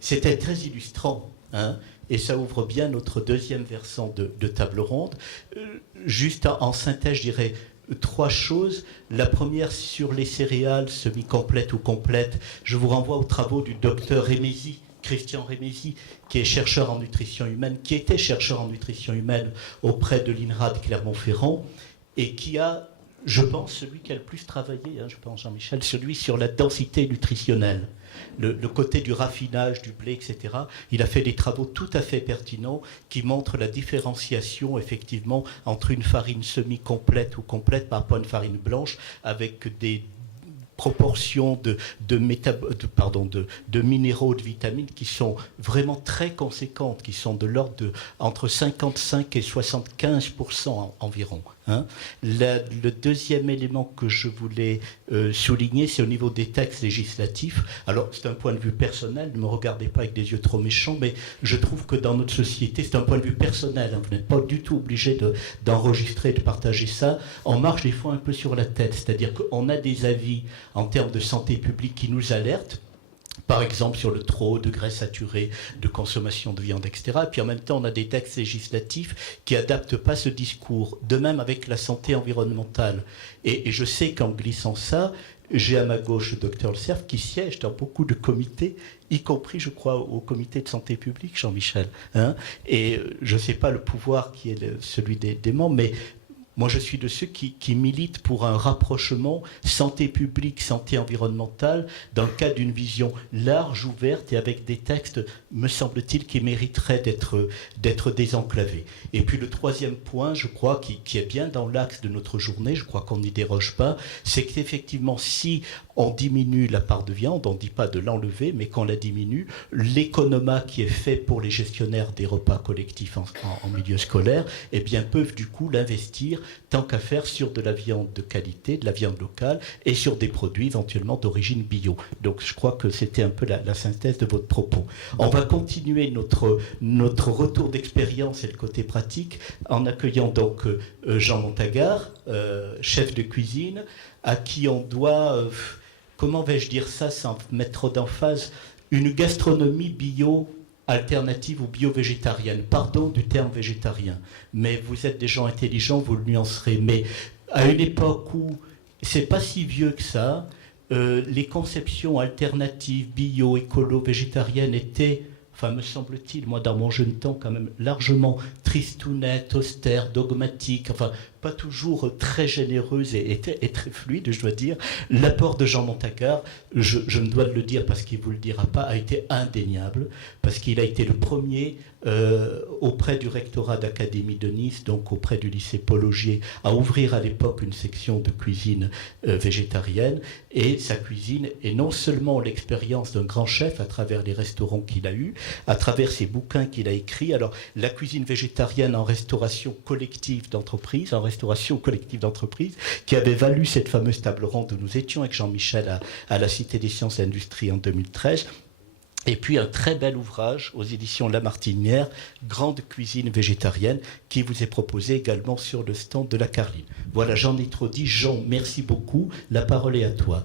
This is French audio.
C'était très illustrant, hein, et ça ouvre bien notre deuxième versant de table ronde. Juste en synthèse, je dirais trois choses. La première, sur les céréales semi-complètes ou complètes, je vous renvoie aux travaux du docteur Rémézy, Christian Rémézy, qui est chercheur en nutrition humaine, qui était chercheur en nutrition humaine auprès de l'INRA de Clermont-Ferrand, et qui a, je pense, celui qui a le plus travaillé, hein, je pense Jean-Michel, celui sur la densité nutritionnelle, le côté du raffinage, du blé, etc. Il a fait des travaux tout à fait pertinents qui montrent la différenciation, effectivement, entre une farine semi-complète ou complète par rapport à une farine blanche, avec des proportions de minéraux, de vitamines qui sont vraiment très conséquentes, qui sont de l'ordre de entre 55 et 75% environ. Hein. Le deuxième élément que je voulais souligner, c'est au niveau des textes législatifs. Alors, c'est un point de vue personnel, ne me regardez pas avec des yeux trop méchants, mais je trouve que dans notre société, c'est un point de vue personnel, hein, vous n'êtes pas du tout obligé d'enregistrer, de partager ça. On marche des fois un peu sur la tête, c'est-à-dire qu'on a des avis en termes de santé publique qui nous alertent, par exemple sur le trop de graisse saturée, de consommation de viande, etc. Et puis en même temps, on a des textes législatifs qui n'adaptent pas ce discours. De même avec la santé environnementale. Et je sais qu'en glissant ça, j'ai à ma gauche le docteur Le Cerf qui siège dans beaucoup de comités, y compris, je crois, au comité de santé publique, Jean-Michel. Hein, et je ne sais pas le pouvoir qui est celui des membres, mais moi, je suis de ceux qui militent pour un rapprochement santé publique, santé environnementale, dans le cadre d'une vision large, ouverte et avec des textes, me semble-t-il, qui mériteraient d'être désenclavés. Et puis le troisième point, je crois, qui est bien dans l'axe de notre journée, je crois qu'on n'y déroge pas, c'est qu'effectivement, si on diminue la part de viande, on ne dit pas de l'enlever, mais qu'on la diminue, l'économat qui est fait pour les gestionnaires des repas collectifs en milieu scolaire, eh bien, peuvent du coup l'investir tant qu'à faire sur de la viande de qualité, de la viande locale et sur des produits éventuellement d'origine bio. Donc je crois que c'était un peu la synthèse de votre propos. On va continuer notre retour d'expérience et le côté pratique en accueillant donc Jean Montagard, chef de cuisine, à qui on doit, comment vais-je dire ça sans mettre trop d'emphase, une gastronomie bio alternative ou bio-végétarienne. Pardon du terme végétarien, mais vous êtes des gens intelligents, vous le nuancerez. Mais à une époque où c'est pas si vieux que ça, les conceptions alternatives, bio, écolo, végétariennes étaient, enfin me semble-t-il, moi dans mon jeune temps quand même, largement tristounettes, austères, dogmatiques, enfin pas toujours très généreuse et très fluide, je dois dire. L'apport de Jean Montagard, je me dois de le dire parce qu'il ne vous le dira pas, a été indéniable, parce qu'il a été le premier auprès du rectorat d'Académie de Nice, donc auprès du lycée Paul Augier, à ouvrir à l'époque une section de cuisine végétarienne. Et sa cuisine est non seulement l'expérience d'un grand chef à travers les restaurants qu'il a eus, à travers ses bouquins qu'il a écrits. Alors, la cuisine végétarienne en restauration collective d'entreprise, qui avait valu cette fameuse table ronde où nous étions avec Jean-Michel à la Cité des Sciences et Industries en 2013. Et puis un très bel ouvrage aux éditions La Martinière, Grande cuisine végétarienne, qui vous est proposé également sur le stand de la Carline. Voilà, j'en ai trop dit. Jean, merci beaucoup. La parole est à toi.